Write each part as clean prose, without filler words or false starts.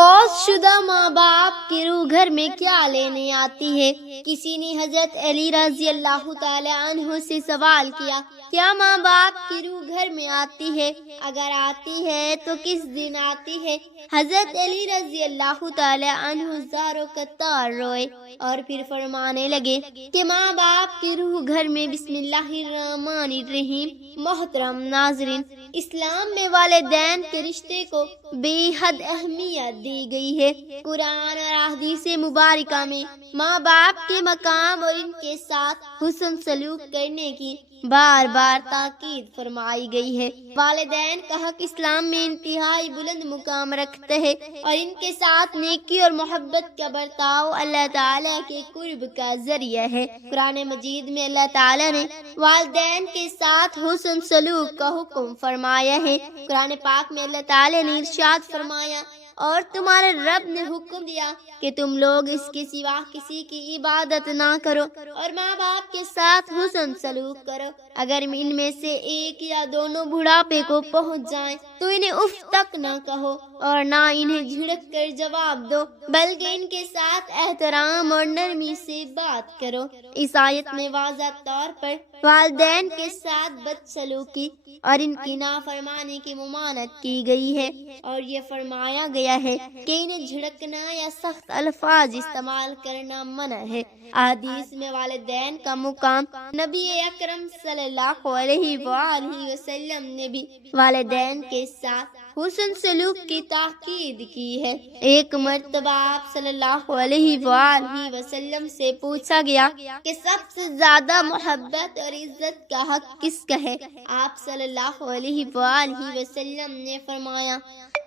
فوت شدہ ماں باپ کی روح گھر میں کیا لینے آتی ہے؟ کسی نے حضرت علی رضی اللہ تعالی عنہ سے سوال کیا، کیا ماں باپ کی روح گھر میں آتی ہے؟ اگر آتی ہے تو کس دن آتی ہے؟ حضرت علی رضی اللہ تعالی عنہ زاروں قطار روئے اور پھر فرمانے لگے کہ ماں باپ کی روح گھر میں بسم اللہ الرحمن الرحیم۔ محترم ناظرین، اسلام میں والدین کے رشتے کو بے حد اہمیت دی گئی ہے۔ قرآن اور احادیث مبارکہ میں ماں باپ کے مقام اور ان کے ساتھ حسن سلوک کرنے کی بار بار تاکید فرمائی گئی ہے۔ والدین کا حق اسلام میں انتہائی بلند مقام رکھتا ہے اور ان کے ساتھ نیکی اور محبت کا برتاؤ اللہ تعالیٰ کے قرب کا ذریعہ ہے۔ قرآن مجید میں اللہ تعالیٰ نے والدین کے ساتھ حسن سلوک کا حکم فرمایا ہے۔ قرآن پاک میں اللہ تعالیٰ نے ارشاد فرمایا، اور تمہارے رب نے حکم دیا کہ تم لوگ اس کے سوا کسی کی عبادت نہ کرو اور ماں باپ کے ساتھ حسن سلوک کرو۔ اگر ان میں سے ایک یا دونوں بڑھاپے کو پہنچ جائیں تو انہیں اف تک نہ کہو اور نہ انہیں جھڑک کر جواب دو، بلکہ ان کے ساتھ احترام اور نرمی سے بات کرو۔ اس آیت میں واضح طور پر والدین کے ساتھ بدسلوکی اور ان کی نافرمانی کی ممانعت کی گئی ہے، اور یہ فرمایا گیا ہے کہ انہیں جھڑکنا یا سخت الفاظ استعمال کرنا منع ہے۔ احادیث میں والدین کا مقام، نبی اکرم صلی اللہ علیہ وآلہ وسلم نے بھی والدین کے ساتھ حسن سلوک کی تاکید کی ہے۔ ایک مرتبہ آپ صلی اللہ علیہ وآلہ وسلم سے پوچھا گیا کہ سب سے زیادہ محبت اور عزت کا حق کس کا ہے؟ آپ صلی اللہ علیہ وآلہ وسلم نے فرمایا،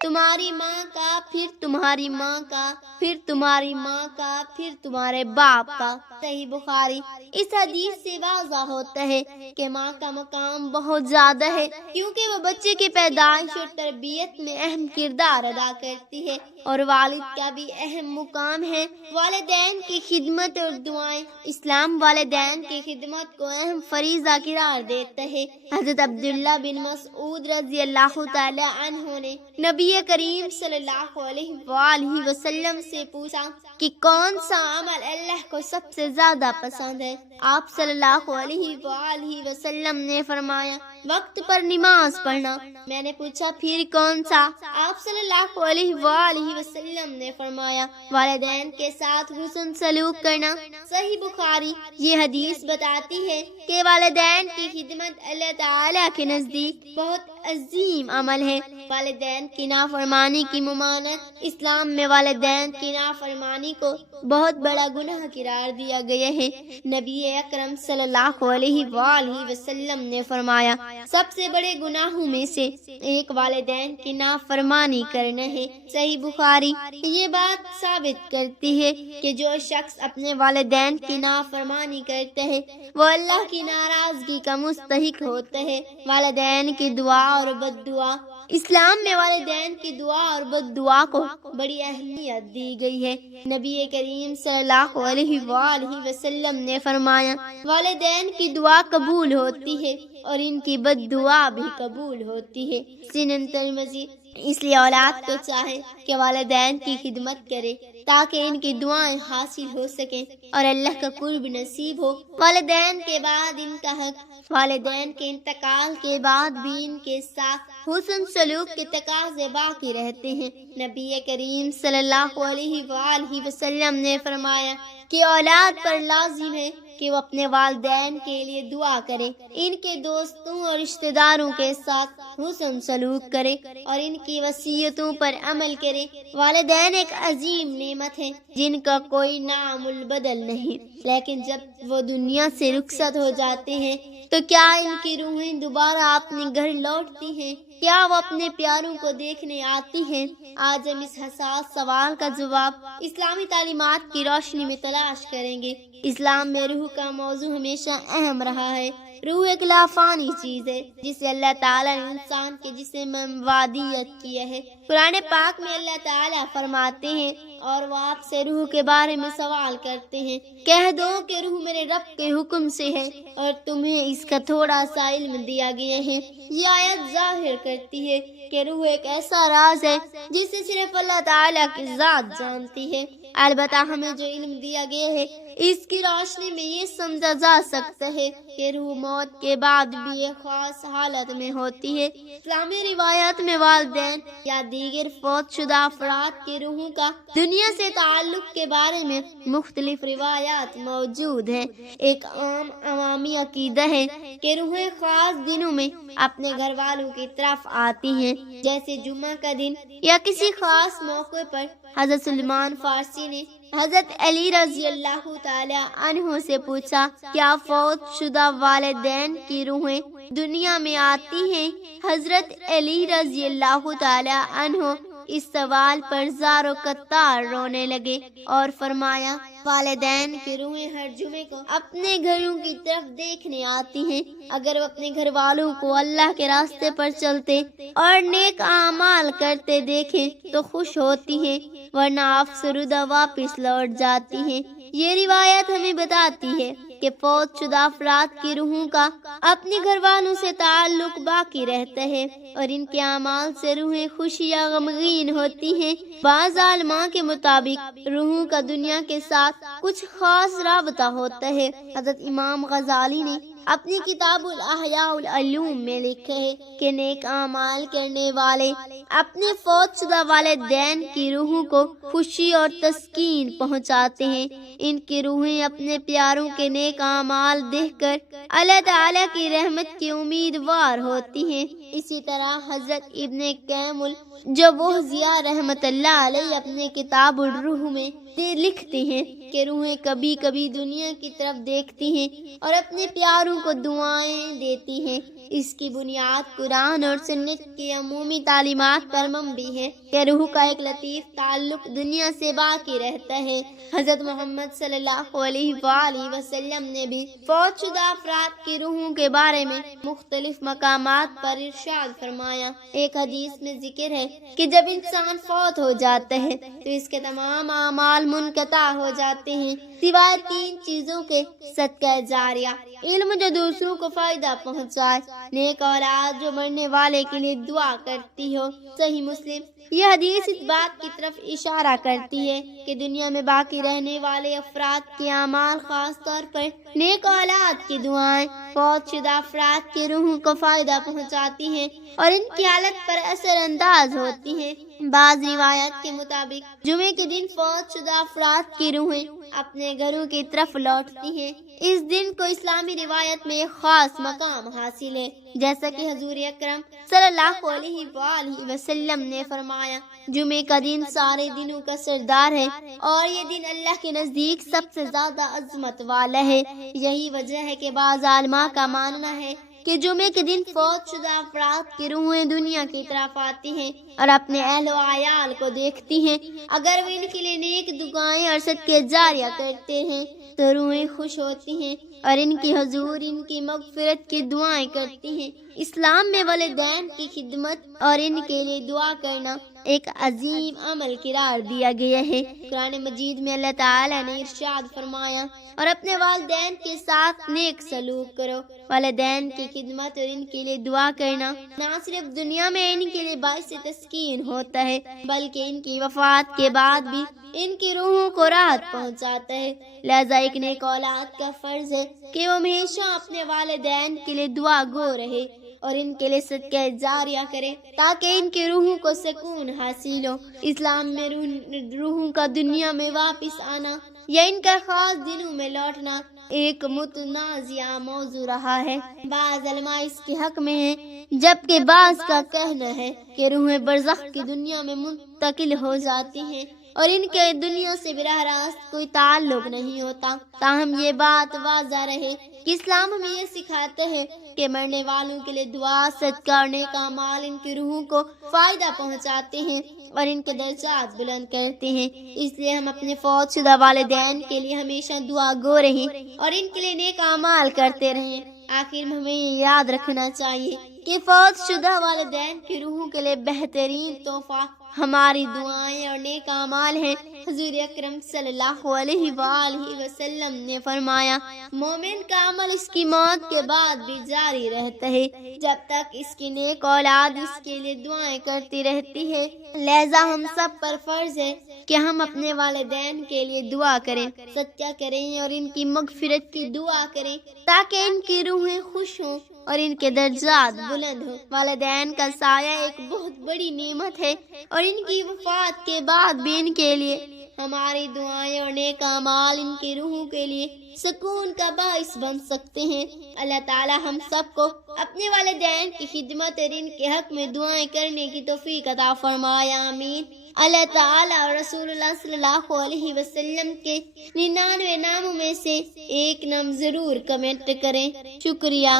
تمہاری ماں کا، پھر تمہاری ماں کا، پھر تمہاری ماں کا، پھر تمہارے باپ کا۔ صحیح بخاری۔ اس حدیث سے واضح ہوتا ہے کہ ماں کا مقام بہت زیادہ ہے، کیونکہ وہ بچے کی پیدائش اور تربیت میں اہم کردار ادا کرتی ہے، اور والد کا بھی اہم مقام ہے۔ والدین کی خدمت اور دعائیں، اسلام والدین کی خدمت کو اہم فریضہ قرار دیتا ہے۔ حضرت عبداللہ بن مسعود رضی اللہ تعالی عنہ نے نبی کریم صلی اللہ علیہ وآلہ وسلم سے پوچھا کہ کون سا عمل اللہ کو سب سے زیادہ پسند ہے؟ آپ صلی اللہ علیہ وآلہ وسلم نے فرمایا، وقت پر نماز پڑھنا۔ میں نے پوچھا، پھر کون سا؟ آپ صلی اللہ علیہ وآلہ وسلم نے فرمایا، والدین کے ساتھ حسن سلوک کرنا۔ صحیح بخاری۔ یہ حدیث بتاتی ہے کہ والدین کی خدمت اللہ تعالیٰ کے نزدیک بہت عظیم عمل ہے۔ والدین کی نافرمانی کی ممانعت، اسلام میں والدین کی نافرمانی کو بہت بڑا گناہ قرار دیا گیا ہے۔ نبی اکرم صلی اللہ علیہ وآلہ وسلم نے فرمایا، سب سے بڑے گناہوں میں سے ایک والدین کی نافرمانی کرنا ہے۔ صحیح بخاری۔ یہ بات ثابت کرتی ہے کہ جو شخص اپنے والدین کی نافرمانی کرتا ہے وہ اللہ کی ناراضگی کا مستحق ہوتا ہے۔ والدین کی دعا اور بد دعا، اسلام میں والدین کی دعا اور بد دعا کو بڑی اہمیت دی گئی ہے۔ نبی کریم صلی اللہ علیہ وآلہ وسلم نے فرمایا، والدین کی دعا قبول ہوتی ہے اور ان کی بد دعا بھی قبول ہوتی ہے۔ سنن ترمذی۔ اس لیے اولاد کو چاہے کہ والدین کی خدمت کرے تاکہ ان کی دعائیں حاصل ہو سکیں اور اللہ کا قرب نصیب ہو۔ والدین کے بعد ان کا حق، والدین کے انتقال کے بعد بھی ان کے ساتھ حسن سلوک کے تقاضے باقی رہتے ہیں۔ نبی کریم صلی اللہ علیہ وآلہ وسلم نے فرمایا کہ اولاد پر لازم ہے کہ وہ اپنے والدین کے لیے دعا کرے، ان کے دوستوں اور رشتہ داروں کے ساتھ حسن سلوک کرے اور ان کی وصیتوں پر عمل کرے۔ والدین ایک عظیم نعمت ہے جن کا کوئی نام البدل نہیں، لیکن جب وہ دنیا سے رخصت ہو جاتے ہیں تو کیا ان کی روحیں دوبارہ اپنے گھر لوٹتی ہیں؟ کیا وہ اپنے پیاروں کو دیکھنے آتی ہیں؟ آج ہم اس حساس سوال کا جواب اسلامی تعلیمات کی روشنی میں تلاش کریں گے۔ اسلام میں روح کا موضوع ہمیشہ اہم رہا ہے، روح ایک لافانی چیز ہے جسے اللہ تعالیٰ نے انسان کے جسم میں وادیت کیا ہے۔ قرآن پاک میں اللہ تعالیٰ فرماتے ہیں اور وہ آپ سے روح کے بارے میں سوال کرتے ہیں، کہہ دو کہ روح میرے رب کے حکم سے ہے اور تمہیں اس کا تھوڑا سا علم دیا گیا ہے۔ یہ آیت ظاہر کرتی ہے کہ روح ایک ایسا راز ہے جسے صرف اللہ تعالیٰ کی ذات جانتی ہے۔ البتہ ہمیں جو علم دیا گیا ہے اس کی روشنی میں یہ سمجھا جا سکتا ہے کہ روح موت کے بعد بھی ایک خاص حالت میں ہوتی ہے۔ اسلامی روایات میں والدین یا دیگر فوت شدہ افراد کی روحوں کا دنیا سے تعلق کے بارے میں مختلف روایات موجود ہیں۔ ایک عام عوامی عقیدہ ہے کہ روحیں خاص دنوں میں اپنے گھر والوں کی طرف آتی ہیں، جیسے جمعہ کا دن یا کسی خاص موقع پر۔ حضرت سلمان فارسی نے حضرت علی رضی اللہ تعالی عنہ سے پوچھا، کیا فوت شدہ والدین کی روحیں دنیا میں آتی ہیں؟ حضرت علی رضی اللہ تعالی عنہ اس سوال پر زار و قطار رونے لگے اور فرمایا، والدین کی روحیں ہر جمعے کو اپنے گھروں کی طرف دیکھنے آتی ہیں۔ اگر وہ اپنے گھر والوں کو اللہ کے راستے پر چلتے اور نیک اعمال کرتے دیکھیں تو خوش ہوتی ہیں، ورنہ افسردہ واپس لوٹ جاتی ہیں۔ یہ روایت ہمیں بتاتی ہے کہ فوت شدہ افراد کی روحوں کا اپنے گھر والوں سے تعلق باقی رہتا ہے اور ان کے اعمال سے روحیں خوشی یا غمگین ہوتی ہیں۔ بعض علماء کے مطابق روحوں کا دنیا کے ساتھ کچھ خاص رابطہ ہوتا ہے۔ حضرت امام غزالی نے اپنی کتاب الاحیاء العلوم میں لکھا ہے کہ نیک اعمال کرنے والے اپنے فوت شدہ والدین کی روحوں کو خوشی اور تسکین پہنچاتے ہیں۔ ان کی روحیں اپنے پیاروں کے نیک اعمال دیکھ کر اللہ تعالیٰ کی رحمت کی امیدوار ہوتی ہیں۔ اسی طرح حضرت ابن قیم الجوزیہ رحمت اللہ علیہ اپنے کتاب الروح میں لکھتے ہیں کہ روحیں کبھی کبھی دنیا کی طرف دیکھتی ہیں اور اپنے پیاروں کو دعائیں دیتی ہیں۔ اس کی بنیاد قرآن اور سنت کی عمومی تعلیمات پر مبنی ہے کہ روح کا ایک لطیف تعلق دنیا سے باقی رہتا ہے۔ حضرت محمد صلی اللہ علیہ وآلہ وسلم نے بھی فوت شدہ افراد کی روحوں کے بارے میں مختلف مقامات پر ارشاد فرمایا۔ ایک حدیث میں ذکر ہے کہ جب انسان فوت ہو جاتا ہے تو اس کے تمام اعمال منقطع ہو جاتے ہیں سوائے 3 چیزوں کے: صدقہ جاریہ، علم جو دوسروں کو فائدہ پہنچائے، نیک اولاد جو مرنے والے کے لیے دعا کرتی ہو۔ صحیح مسلم۔ یہ حدیث اس بات کی طرف اشارہ کرتی ہے کہ دنیا میں باقی رہنے والے افراد کے اعمال، خاص طور پر نیک اولاد کی دعائیں، فوت شدہ افراد کی روحوں کو فائدہ پہنچاتی ہیں اور ان کی حالت پر اثر انداز ہوتی ہیں۔ بعض روایات کے مطابق جمعے کے دن فوت شدہ افراد کی روحیں اپنے گھروں کی طرف لوٹتی ہیں۔ اس دن کو اسلامی روایت میں ایک خاص مقام حاصل ہے، جیسا کہ حضور اکرم صلی اللہ علیہ وآلہ وسلم نے فرمایا، جمعے کا دن سارے دنوں کا سردار ہے اور یہ دن اللہ کے نزدیک سب سے زیادہ عظمت والا ہے۔ یہی وجہ ہے کہ بعض علماء کا ماننا ہے کہ جمعے کے دن فوت شدہ افراد کی روحیں دنیا کی طرف آتی ہیں اور اپنے اہل و عیال کو دیکھتی ہیں۔ اگر وہ ان کے لیے نیک دعائیں اور صدقے جاریہ کرتے ہیں تو روحیں خوش ہوتی ہیں اور ان کی حضور ان کی مغفرت کی دعائیں کرتی ہیں۔ اسلام میں والدین کی خدمت اور ان کے لیے دعا کرنا ایک عظیم عمل قرار دیا گیا ہے۔ قرآن مجید میں اللہ تعالیٰ نے ارشاد فرمایا، اور اپنے والدین کے ساتھ نیک سلوک کرو۔ والدین کی خدمت اور ان کے لیے دعا کرنا نہ صرف دنیا میں ان کے لیے باعث تسکین ہوتا ہے بلکہ ان کی وفات کے بعد بھی ان کی روحوں کو راحت پہنچاتا ہے۔ لہذا ایک نیک اولاد کا فرض ہے کہ وہ ہمیشہ اپنے والدین کے لیے دعا گو رہے اور ان کے لیے صدقہ جاریہ کرے تاکہ ان کی روحوں کو سکون حاصل ہو۔ اسلام میں روحوں کا دنیا میں واپس آنا یا ان کا خاص دنوں میں لوٹنا ایک متنازع موضوع رہا ہے۔ بعض علماء اس کے حق میں ہیں جبکہ بعض کا کہنا ہے کہ روحیں برزخ کی دنیا میں منتقل ہو جاتی ہیں اور ان کے دنیا سے براہ راست کوئی تعلق نہیں ہوتا۔ تاہم یہ بات واضح رہے کہ اسلام ہمیں یہ سکھاتا ہے کہ مرنے والوں کے لیے دعا، صدقہ اور نیک اعمال ان کی روحوں کو فائدہ پہنچاتے ہیں اور ان کے درجات بلند کرتے ہیں۔ اس لیے ہم اپنے فوت شدہ والدین کے لیے ہمیشہ دعا گو رہیں اور ان کے لیے نیک اعمال کرتے رہیں۔ آخر میں ہمیں یہ یاد رکھنا چاہیے کہ فوت شدہ والدین کی روحوں کے لیے بہترین تحفہ ہماری دعائیں اور نیک اعمال ہیں۔ حضور اکرم صلی اللہ علیہ وآلہ وسلم نے فرمایا، مومن کا عمل اس کی موت کے بعد بھی جاری رہتا ہے جب تک اس کی نیک اولاد اس کے لیے دعائیں کرتی رہتی ہے۔ لہذا ہم سب پر فرض ہے کہ ہم اپنے والدین کے لیے دعا کریں، صدقہ کریں اور ان کی مغفرت کی دعا کریں تاکہ ان کی روحیں خوش ہوں اور ان کے درجات بلند ہوں۔ والدین کا سایہ ایک بہت بڑی نعمت ہے اور ان کی وفات کے بعد بھی ان کے لیے ہماری دعائیں اور نیک اعمال ان کی روحوں کے لیے سکون کا باعث بن سکتے ہیں۔ اللہ تعالی ہم سب کو اپنے والدین کی خدمت اور ان کے حق میں دعائیں کرنے کی توفیق عطا فرمائے، آمین۔ اللہ تعالی اور رسول اللہ صلی اللہ علیہ وسلم کے 99 ناموں میں سے ایک نام ضرور کمنٹ کریں۔ شکریہ۔